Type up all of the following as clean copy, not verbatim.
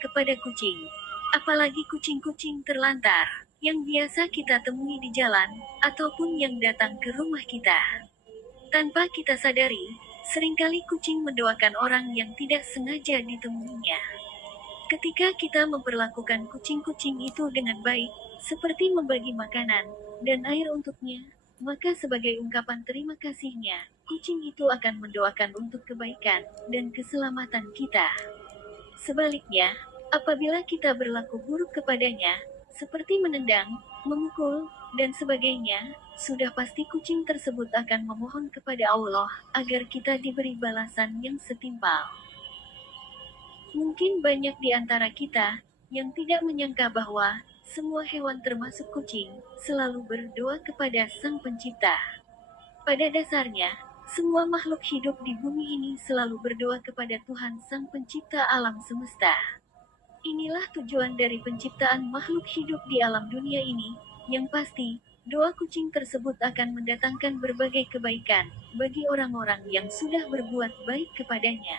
kepada kucing. Apalagi kucing-kucing terlantar, yang biasa kita temui di jalan, ataupun yang datang ke rumah kita. Tanpa kita sadari, seringkali kucing mendoakan orang yang tidak sengaja ditemuinya. Ketika kita memperlakukan kucing-kucing itu dengan baik, seperti membagi makanan dan air untuknya, maka sebagai ungkapan terima kasihnya, kucing itu akan mendoakan untuk kebaikan dan keselamatan kita. Sebaliknya, apabila kita berlaku buruk kepadanya, seperti menendang, memukul, dan sebagainya, sudah pasti kucing tersebut akan memohon kepada Allah agar kita diberi balasan yang setimpal. Mungkin banyak di antara kita yang tidak menyangka bahwa semua hewan termasuk kucing selalu berdoa kepada Sang Pencipta. Pada dasarnya, semua makhluk hidup di bumi ini selalu berdoa kepada Tuhan Sang Pencipta alam semesta. Inilah tujuan dari penciptaan makhluk hidup di alam dunia ini, yang pasti, doa kucing tersebut akan mendatangkan berbagai kebaikan bagi orang-orang yang sudah berbuat baik kepadanya.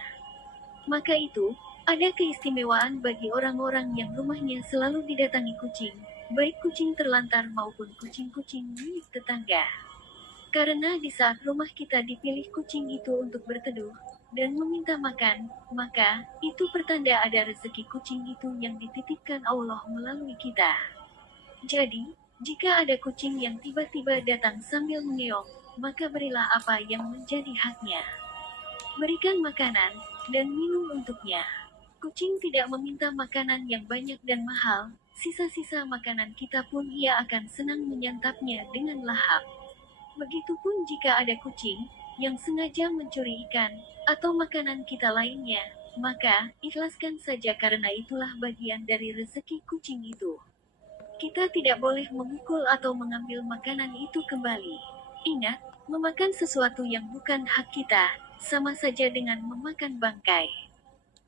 Maka itu, ada keistimewaan bagi orang-orang yang rumahnya selalu didatangi kucing, baik kucing terlantar maupun kucing-kucing milik tetangga. Karena di saat rumah kita dipilih kucing itu untuk berteduh dan meminta makan, maka itu pertanda ada rezeki kucing itu yang dititipkan Allah melalui kita. Jadi, jika ada kucing yang tiba-tiba datang sambil mengeong, maka berilah apa yang menjadi haknya. Berikan makanan dan minum untuknya. Kucing tidak meminta makanan yang banyak dan mahal, sisa-sisa makanan kita pun ia akan senang menyantapnya dengan lahap. Begitupun jika ada kucing yang sengaja mencuri ikan atau makanan kita lainnya, maka ikhlaskan saja karena itulah bagian dari rezeki kucing itu. Kita tidak boleh memukul atau mengambil makanan itu kembali. Ingat, memakan sesuatu yang bukan hak kita, sama saja dengan memakan bangkai.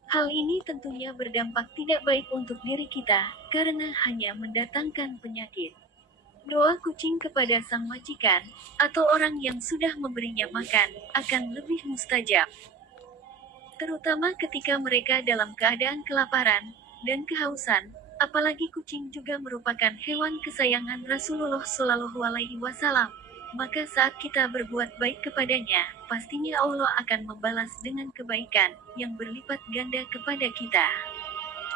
Hal ini tentunya berdampak tidak baik untuk diri kita, karena hanya mendatangkan penyakit. Doa kucing kepada sang majikan, atau orang yang sudah memberinya makan, akan lebih mustajab. Terutama ketika mereka dalam keadaan kelaparan dan kehausan, apalagi kucing juga merupakan hewan kesayangan Rasulullah Shallallahu Alaihi Wasallam. Maka saat kita berbuat baik kepadanya, pastinya Allah akan membalas dengan kebaikan yang berlipat ganda kepada kita.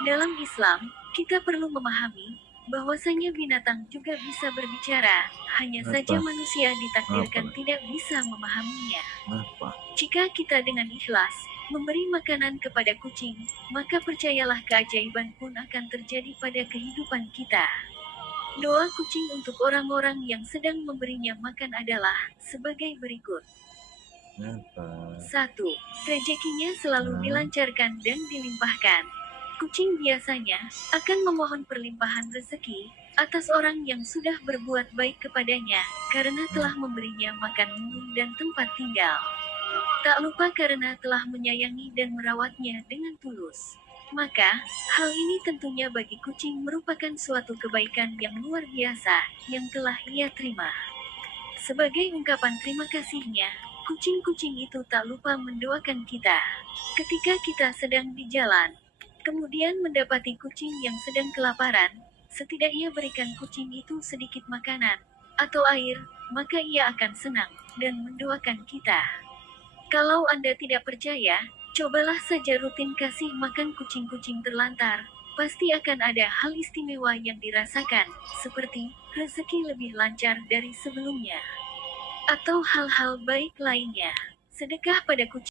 Dalam Islam, kita perlu memahami bahwasanya binatang juga bisa berbicara, hanya saja Apa? manusia Apa? ditakdirkan tidak bisa memahaminya. Apa? Jika kita dengan ikhlas memberi makanan kepada kucing, maka percayalah keajaiban pun akan terjadi pada kehidupan kita. Doa kucing untuk orang-orang yang sedang memberinya makan adalah sebagai berikut. Apa? 1. Rezekinya selalu dilancarkan dan dilimpahkan. Kucing biasanya akan memohon perlimpahan rezeki atas orang yang sudah berbuat baik kepadanya, karena telah memberinya makan minum dan tempat tinggal. Tak lupa karena telah menyayangi dan merawatnya dengan tulus. Maka, hal ini tentunya bagi kucing merupakan suatu kebaikan yang luar biasa, yang telah ia terima. Sebagai ungkapan terima kasihnya, kucing-kucing itu tak lupa mendoakan kita. Ketika kita sedang di jalan, kemudian mendapati kucing yang sedang kelaparan, setidaknya berikan kucing itu sedikit makanan atau air, maka ia akan senang dan mendoakan kita. Kalau Anda tidak percaya, cobalah saja rutin kasih makan kucing-kucing terlantar. Pasti akan ada hal istimewa yang dirasakan, seperti rezeki lebih lancar dari sebelumnya, atau hal-hal baik lainnya. Sedekah pada kucing